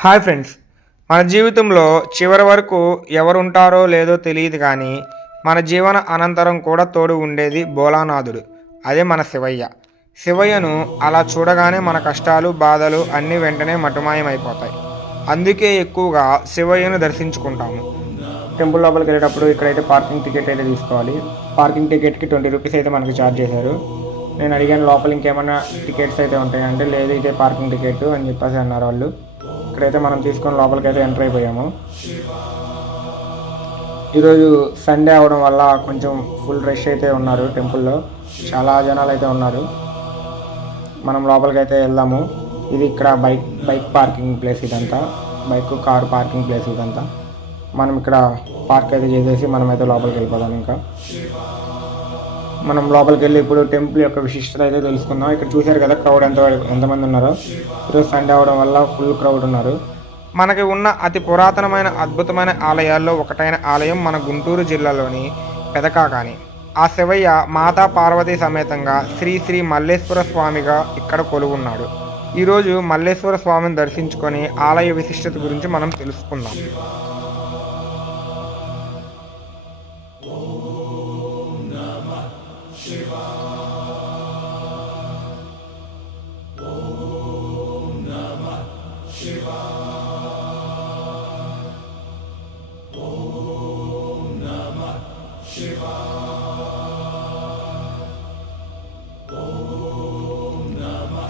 Hi friends. మన జీవితంలో చివరి వరకు ఎవరుంటారో లేదో తెలియదు కానీ మన జీవన అనంతరం కూడా తోడు ఉండేది భోలానాథుడు. అదే మన శివయ్య. శివయ్యను అలా చూడగానే మన కష్టాలు బాధలు అన్నీ వెంటనే మటుమాయమైపోతాయి. అందుకే ఎక్కువగా శివయ్యను దర్శించుకుంటాము. టెంపుల్ లోపలికి వెళ్ళేటప్పుడు ఇక్కడైతే పార్కింగ్ టికెట్ అయితే తీసుకోవాలి. పార్కింగ్ టికెట్కి 20 రూపీస్ అయితే మనకు ఛార్జ్ చేశారు. నేను అడిగాను లోపల ఇంకేమైనా టికెట్స్ అయితే ఉంటాయంటే లేదు ఇదే పార్కింగ్ టికెట్ అని చెప్పేసి అన్నారు వాళ్ళు. ఇక్కడైతే మనం తీసుకొని లోపలికి అయితే ఎంటర్ అయిపోయాము. ఈరోజు సండే అవడం వల్ల కొంచెం ఫుల్ రష్ అయితే ఉన్నారు. టెంపుల్లో చాలా జనాలు అయితే ఉన్నారు. మనం లోపలికి అయితే వెళ్దాము. ఇది ఇక్కడ బైక్ పార్కింగ్ ప్లేస్ ఇదంతా. బైక్ కారు పార్కింగ్ ప్లేస్ ఇదంతా. మనం ఇక్కడ పార్క్ అయితే చేసేసి మనమైతే లోపలికి వెళ్ళిపోదాం. ఇంకా మనం లోపలికి వెళ్ళి ఇప్పుడు టెంపుల్ యొక్క విశిష్టత అయితే తెలుసుకుందాం. ఇక్కడ చూశారు కదా క్రౌడ్ ఎంతమంది ఉన్నారో. ఈరోజు సండే అవడం వల్ల ఫుల్ క్రౌడ్ ఉన్నారు. మనకి ఉన్న అతి పురాతనమైన అద్భుతమైన ఆలయాల్లో ఒకటైన ఆలయం మన గుంటూరు జిల్లాలోని పెదకాకాని. ఆ శివయ్య మాతా పార్వతీ సమేతంగా శ్రీ శ్రీ మల్లేశ్వర స్వామిగా ఇక్కడ కొలువున్నాడు. ఈరోజు మల్లేశ్వర స్వామిని దర్శించుకొని ఆలయ విశిష్టత గురించి మనం తెలుసుకుందాం.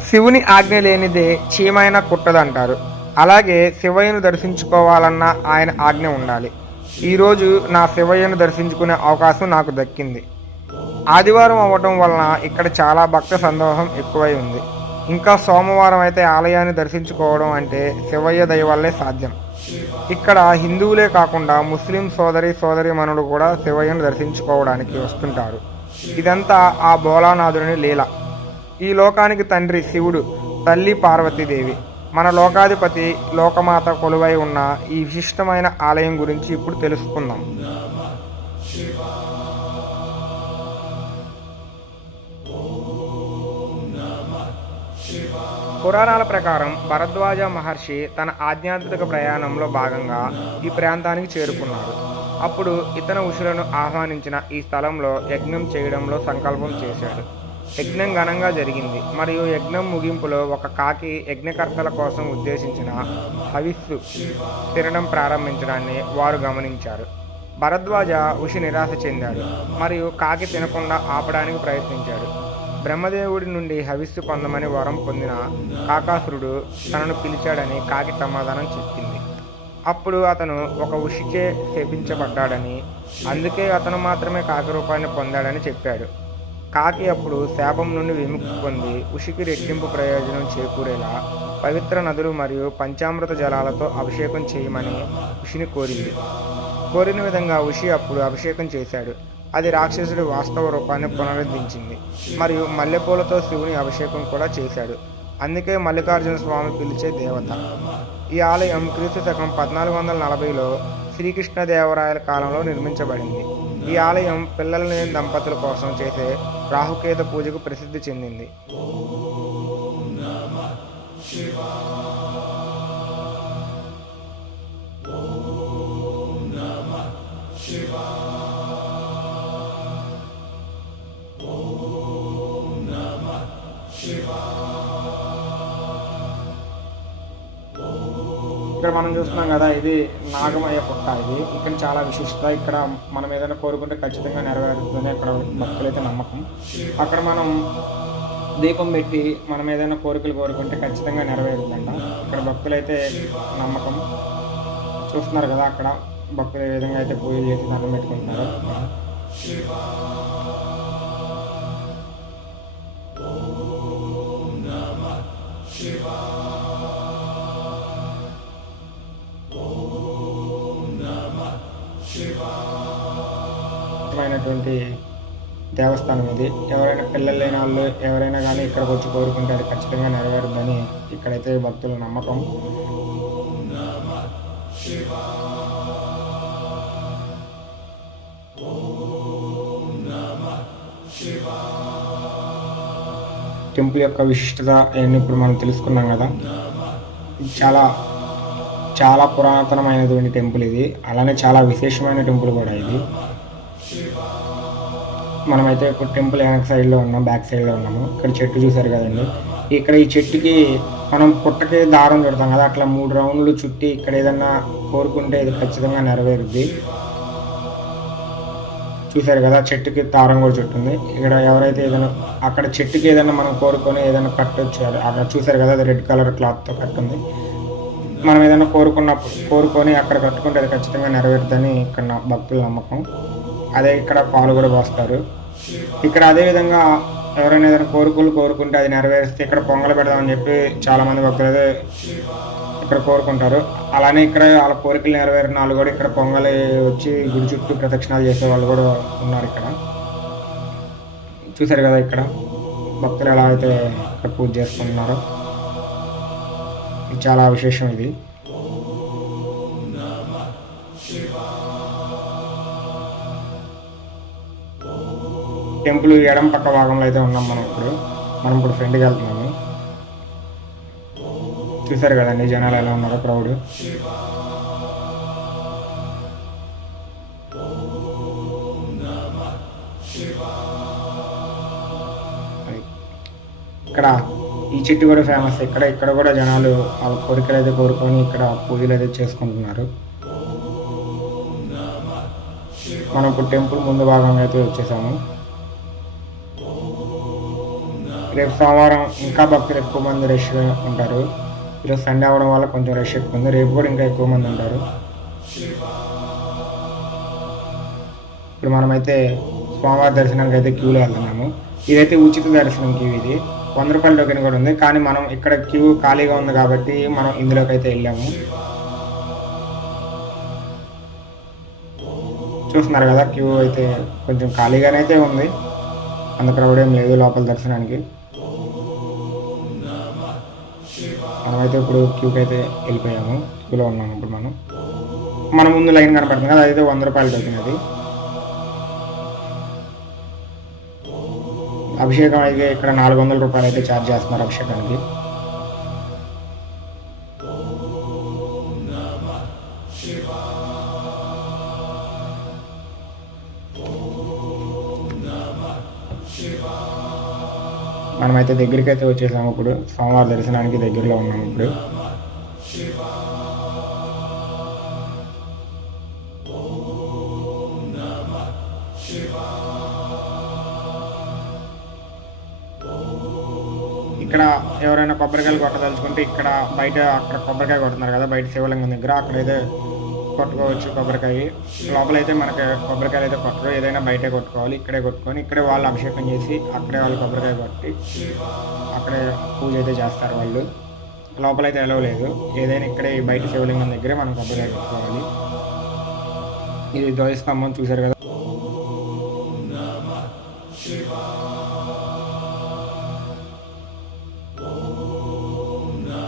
శివుని ఆజ్ఞ లేనిదే చీమైనా కుట్టదంటారు. అలాగే శివయ్యను దర్శించుకోవాలన్న ఆయన ఆజ్ఞ ఉండాలి. ఈరోజు నా శివయ్యను దర్శించుకునే అవకాశం నాకు దక్కింది. ఆదివారం అవ్వటం వలన ఇక్కడ చాలా భక్త సందోహం ఎక్కువై ఉంది. ఇంకా సోమవారం అయితే ఆలయాన్ని దర్శించుకోవడం అంటే శివయ్య దయ వల్లే సాధ్యం. ఇక్కడ హిందువులే కాకుండా ముస్లిం సోదరీమణులు కూడా శివయ్యను దర్శించుకోవడానికి వస్తుంటారు. ఇదంతా ఆ భోలానాథుని లీల. ఈ లోకానికి తండ్రి శివుడు, తల్లి పార్వతీదేవి, మన లోకాధిపతి లోకమాత కొలువై ఉన్న ఈ విశిష్టమైన ఆలయం గురించి ఇప్పుడు తెలుసుకుందాం. పురాణాల ప్రకారం భరద్వాజ మహర్షి తన ఆధ్యాత్మిక ప్రయాణంలో భాగంగా ఈ ప్రాంతానికి చేరుకున్నారు. అప్పుడు ఇతర ఋషులను ఆహ్వానించిన ఈ స్థలంలో యజ్ఞం చేయడంలో సంకల్పం చేశాడు. యజ్ఞం ఘనంగా జరిగింది. మరియు యజ్ఞం ముగింపులో ఒక కాకి యజ్ఞకర్తల కోసం ఉద్దేశించిన హవిస్సు తినడం ప్రారంభించడాన్ని వారు గమనించారు. భరద్వాజ ఋషి నిరాశ చెందాడు మరియు కాకి తినకుండా ఆపడానికి ప్రయత్నించాడు. బ్రహ్మదేవుడి నుండి హవిస్సు పొందమని వరం పొందిన కాకాసురుడు తనను పిలిచాడని కాకి సమాధానం చెప్పింది. అప్పుడు అతను ఒక ఋషిచే శపించబడ్డాడని, అందుకే అతను మాత్రమే కాకి రూపాన్ని పొందాడని చెప్పాడు. కాకి అప్పుడు శాపం నుండి విముక్తి పొంది ఋషికి రెట్టింపు ప్రయోజనం చేకూరేలా పవిత్ర నదులు మరియు పంచామృత జలాలతో అభిషేకం చేయమని ఋషిని కోరింది. కోరిన విధంగా ఋషి అప్పుడు అభిషేకం చేశాడు. అది రాక్షసుడి వాస్తవ రూపాన్ని పునరుద్ధరించింది మరియు మల్లెపూలతో శివుని అభిషేకం కూడా చేశాడు. అందుకే మల్లికార్జున స్వామి పిలిచే దేవత. ఈ ఆలయం క్రీస్తు శకం 1440లో శ్రీకృష్ణదేవరాయల కాలంలో నిర్మించబడింది. ఈ ఆలయం పిల్లలు లేని దంపతుల కోసం చేసే రాహుకేతు పూజకు ప్రసిద్ధి చెందింది. ఇక్కడ మనం చూస్తున్నాం కదా, ఇది నాగమయ్య పుట్ట. ఇది ఇక్కడ చాలా విశిష్టత. ఇక్కడ మనం ఏదైనా కోరుకుంటే ఖచ్చితంగా నెరవేరుతుందని అక్కడ భక్తులైతే నమ్మకం. అక్కడ మనం దీపం పెట్టి మనం ఏదైనా కోరికలు కోరుకుంటే ఖచ్చితంగా నెరవేరుతుందంట. ఇక్కడ భక్తులైతే నమ్మకం. చూస్తున్నారు కదా అక్కడ భక్తులు ఏ విధంగా అయితే పూజలు చేసి దండం పెట్టుకుంటున్నారో. మైనటువంటి దేవస్థానం ఇది. ఎవరైనా పిల్లలు లేని వాళ్ళు ఎవరైనా కానీ ఇక్కడికి వచ్చి కోరుకుంటే అది ఖచ్చితంగా నెరవేరుద్దని ఇక్కడైతే భక్తుల నమ్మకం. టెంపుల్ యొక్క విశిష్టత అవన్నీ ఇప్పుడు మనం తెలుసుకున్నాం కదా. ఇది చాలా చాలా పురాతనమైనటువంటి టెంపుల్ ఇది. అలానే చాలా విశేషమైన టెంపుల్ కూడా ఇది. మనమైతే ఇప్పుడు టెంపుల్ వెనక సైడ్లో ఉన్నాం, బ్యాక్ సైడ్లో ఉన్నాము. ఇక్కడ చెట్టు చూసారు కదండి. ఇక్కడ ఈ చెట్టుకి మనం పుట్టకి దారం చుడతాం కదా, అట్లా 3 రౌండ్లు చుట్టి ఇక్కడ ఏదన్నా కోరుకుంటే ఇది ఖచ్చితంగా నెరవేరుద్ది. చూసారు కదా, చెట్టుకి దారం కూడా చుట్టుంది. ఇక్కడ ఎవరైతే ఏదైనా అక్కడ చెట్టుకి ఏదైనా మనం కోరుకొని ఏదైనా కట్టొచ్చు. అక్కడ చూసారు కదా, అది రెడ్ కలర్ క్లాత్తో కట్టుంది. మనం ఏదైనా కోరుకొని అక్కడ కట్టుకుంటే అది ఖచ్చితంగా నెరవేరుద్దని ఇక్కడ భక్తుల నమ్మకం. అదే ఇక్కడ పాలు కూడా పోస్తారు. ఇక్కడ అదేవిధంగా ఎవరైనా ఏదైనా కోరుకుంటే అది నెరవేరిస్తే ఇక్కడ పొంగల్ పెడదామని చెప్పి చాలామంది భక్తులు అయితే ఇక్కడ కోరుకుంటారు. అలానే ఇక్కడ వాళ్ళ కోరికలు నెరవేరిన వాళ్ళు కూడా ఇక్కడ పొంగలి వచ్చి గుడి చుట్టూ ప్రదక్షిణాలు చేసే వాళ్ళు కూడా ఉన్నారు. ఇక్కడ చూసారు కదా, ఇక్కడ భక్తులు ఎలా అయితే ఇక్కడ పూజ చేసుకుంటున్నారో ఇది చాలా విశేషం. ఇది టెంపుల్ ఎడం పక్క భాగంలో అయితే ఉన్నాం మనం ఇప్పుడు ఫ్రెండ్కి వెళ్తున్నాము. చూసారు కదండి జనాలు ఎలా ఉన్నారో, క్రౌడ్. ఇక్కడ ఈ చెట్టు కూడా ఫేమస్. ఇక్కడ కూడా జనాలు వాళ్ళ కోరికలు అయితే కోరుకొని ఇక్కడ పూజలు అయితే చేసుకుంటున్నారు. మనం ఇప్పుడు టెంపుల్ ముందు భాగంగా అయితే వచ్చేసాము. రేపు సోమవారం ఇంకా భక్తులు ఎక్కువ మంది రష్ ఉంటారు. ఈరోజు సండే అవడం వల్ల కొంచెం రష్ ఎక్కువ ఉంది. రేపు కూడా ఇంకా ఎక్కువ మంది ఉంటారు. ఇప్పుడు మనమైతే స్వామివారి దర్శనానికి అయితే క్యూలో వెళ్తున్నాము. ఇదైతే ఉచిత దర్శనం క్యూ. ఇది 100 రూపాయల టోకెన్ కూడా ఉంది. కానీ మనం ఇక్కడ క్యూ ఖాళీగా ఉంది కాబట్టి మనం ఇందులోకి అయితే వెళ్ళాము. చూస్తున్నారు కదా, క్యూ అయితే కొంచెం ఖాళీగానే అయితే ఉంది. అంత క్రౌడ్ ఏం లేదు లోపల దర్శనానికి. మనమైతే ఇప్పుడు క్యూకి అయితే వెళ్ళిపోయాము. క్యూలో ఉన్నాము. ఇప్పుడు మన ముందు లైన్ కనపడుతుంది కదా, అదైతే 100 రూపాయలు టోకెన్. అది అభిషేకం అయితే ఇక్కడ 400 రూపాయలు అయితే ఛార్జ్ చేస్తున్నారు అభిషేకానికి. మనమైతే దగ్గరికి అయితే వచ్చేసాము. ఇప్పుడు సోమవారం దర్శనానికి దగ్గరలో ఉన్నాము. ఇప్పుడు ఇక్కడ ఎవరైనా కొబ్బరికాయలు కొట్టదలుచుకుంటే ఇక్కడ బయట అక్కడ కొబ్బరికాయ కొడుతున్నారు కదా, బయట శివలింగం దగ్గర అక్కడైతే కొట్టుకోవచ్చు కొబ్బరికాయ. లోపలైతే మనకి కొబ్బరికాయలు అయితే కొట్టరు, ఏదైనా బయటే కొట్టుకోవాలి. ఇక్కడే కొట్టుకొని ఇక్కడే వాళ్ళు అభిషేకం చేసి అక్కడే వాళ్ళు కొబ్బరికాయ కొట్టి అక్కడే పూజ అయితే చేస్తారు వాళ్ళు. లోపలైతే ఎలవ్ లేదు. ఏదైనా ఇక్కడే బయట శివలింగం దగ్గరే మనం కొబ్బరికాయ కొట్టుకోవాలి. ఇది ధ్వజస్తంభం చూసారు కదా.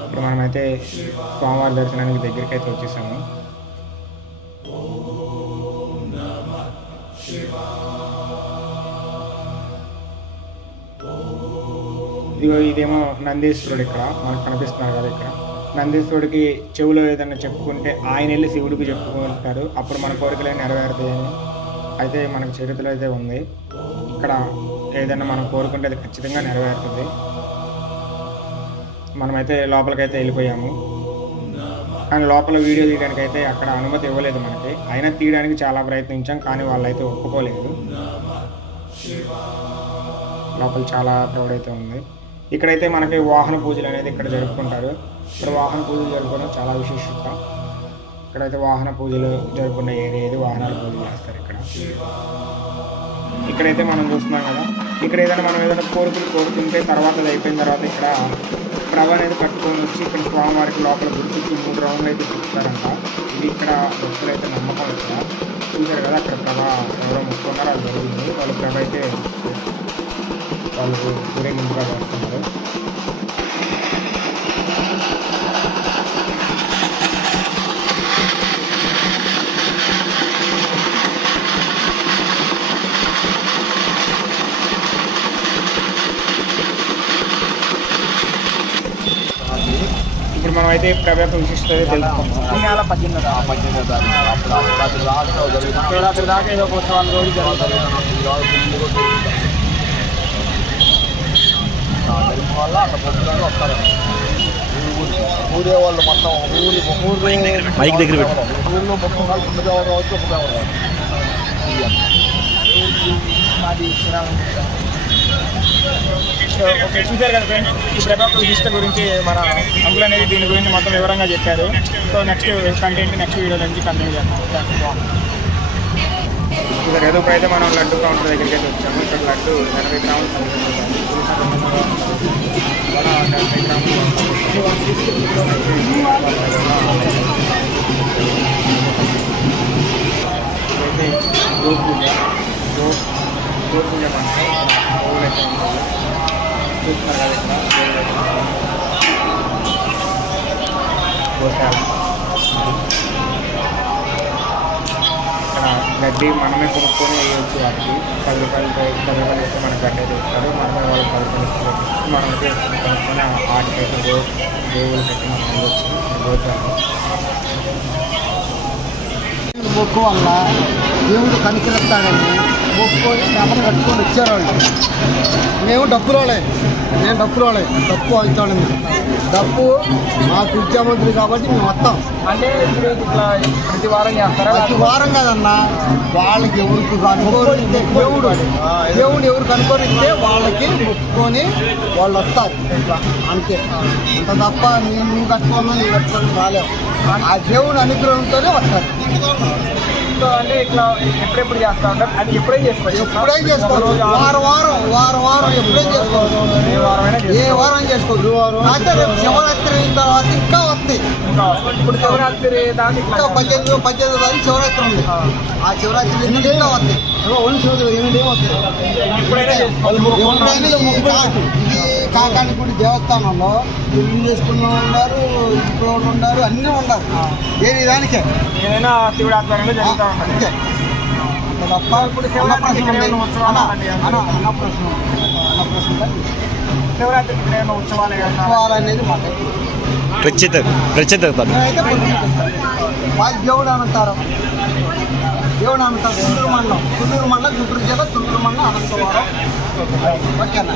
ఇప్పుడు మనమైతే స్వామివారి దర్శనానికి దగ్గరికి అయితే వచ్చేసాము. ఇదేమో నందీశ్వరుడు. ఇక్కడ మనకు కనిపిస్తున్నారు కదా, ఇక్కడ నందీశ్వరుడికి చెవులో ఏదైనా చెప్పుకుంటే ఆయన వెళ్ళి శివుడికి చెప్పుకుంటారు, అప్పుడు మన కోరికలు నెరవేరుతాయని అయితే మనకు చరిత్రలో అయితే ఉంది. ఇక్కడ ఏదైనా మనం కోరుకుంటే అది ఖచ్చితంగా నెరవేరుతుంది. మనమైతే లోపలికైతే వెళ్ళిపోయాము. కానీ లోపల వీడియో తీయడానికి అయితే అక్కడ అనుమతి ఇవ్వలేదు మనకి. అయినా తీయడానికి చాలా ప్రయత్నించాం, కానీ వాళ్ళైతే ఒప్పుకోలేదు. లోపల చాలా క్రౌడ్ అయితే ఉంది. ఇక్కడైతే మనకి వాహన పూజలు అనేది ఇక్కడ జరుపుకుంటారు. ఇక్కడ వాహన పూజలు జరుపుకోవడం చాలా విశేషత. ఇక్కడైతే వాహన పూజలు జరుపుకునే ఏరియా ఇది. వాహనాల పూజలు చేస్తారు ఇక్కడైతే మనం చూస్తున్నాం కదా, ఇక్కడ ఏదైనా మనం ఏదైనా కోరుకుంటే తర్వాత అది అయిపోయిన తర్వాత ఇక్కడ ప్రభ అనేది పట్టుకొని వచ్చి ఇక్కడ స్వామివారికి లోపల గుడి చుట్టూ 3 రౌండ్లు అయితే తిప్పుతారంట. ఇది ఇక్కడ భక్తులు అయితే నమ్మకం. ఇక్కడ చూసారు కదా, అక్కడ ప్రభ ఎవరో ముక్కున్నారో అది జరిగింది. వాళ్ళు ప్రభ అయితే వాళ్ళు ఊరేగింపుగా చేస్తున్నారు. ఇప్పుడు మనం అయితే ఈ ప్రభ యొక్క విశిష్టత తెలుసుకుంటాం. ఈ నెల 18వ తారీఖు అప్పుడు రాత్రి దాకా ఏదో ఉత్సవాలు రోజు జరుగుతుంది. వల్ల అక్కడ పొద్దున వస్తారు ఊరే వాళ్ళు మొత్తం ఊరు మైక్ దగ్గర ఊళ్ళో మొత్తం కావచ్చు ఓకే, చూసారు కదా ఫ్రెండ్స్, ఈ ప్రభ యొక్క విశిష్టత గురించి మన అంకుల్ అనేది దీని గురించి మొత్తం వివరంగా చెప్పారు. So next content next video నుంచి కంటిన్యూ చేస్తాం. ఇక్కడ ఏదో అయితే మనం లడ్డు కౌంటర్ దగ్గరికి అయితే వచ్చాము. ఇక్కడ లడ్డు 80 గ్రాములు 70 గ్రాములు అయితే గోపూజ పంట అయితే చూస్తున్నారు కదా ఇక్కడ గోశాల. ఇక్కడ గడ్డి మనమే కొనుక్కొని వేయవచ్చు. వాటికి 10 రూపాయలు వేస్తే మనకు గడ్డి అయితే ఇస్తారు. మనమే వాళ్ళు 10 రూపాయలు ఇస్తారు. మనం అయితే కొనుక్కొని వాటికైతే గోవులు పెట్టి మనం వెళ్ళవచ్చు గోశాల. మొక్కు వల్ల దేవుడు కనికరిస్తాడని మొక్కుకొని నెమలు కట్టుకొని వచ్చారండి. మేము డప్పులోనే డప్పు వాయించాలి. డప్పు మాకు ముఖ్యమంత్రి కాబట్టి మేము వస్తాం. అంటే ఇప్పుడు ఇట్లా ప్రతి వారం చేస్తారా? ప్రతి వారం కాదన్నా, వాళ్ళకి ఎవరికి కనుకోరిస్తే దేవుడు ఎవరు కనుకోరిస్తే వాళ్ళకి మొక్కుకొని వాళ్ళు వస్తారు. అంతే, అంత తప్ప నువ్వు కట్టుకోమని నేను కట్టుకొని రాలేవు. ఆ దేవుడు అనుగ్రహంతోనే వస్తారు. అంటే ఇట్లా ఎప్పుడెప్పుడు చేస్తా ఉంటారు? అది ఎప్పుడైనా చేసుకోవచ్చు. వారం ఎప్పుడైనా చేసుకోవచ్చు. ఏ వారం చేసుకోవచ్చు. అయితే రేపు శివరాత్రి అయిన తర్వాత ఇంకా వస్తాయి. ఇప్పుడు శివరాత్రి దానికి ఇంకా 18 తారీఖు శివరాత్రి ఉంది. ఆ శివరాత్రి ఇంకా వస్తాయి. ఎప్పుడైనా కాకానిపూడి దేవస్థానంలో ఇల్లు చేసుకున్న ఉన్నారు, ఇప్పుడు ఉన్నారు, అన్నీ ఉన్నారు. ఏది దానికే ఏదైనా శివుడు ఆధ్వర్యంలో జరుగుతూ ఉంటుంది. తప్ప ఇప్పుడు శివరాత్రి ఉత్సవాలు అనేది మాకు ప్రత్యేకత అయితే దేవుడు అనంటారు. తుళ్ళూరు మండలం గుంటూరు జిల్లా తుళ్ళూరు మండలం అనంతవరం. ఓకేనా?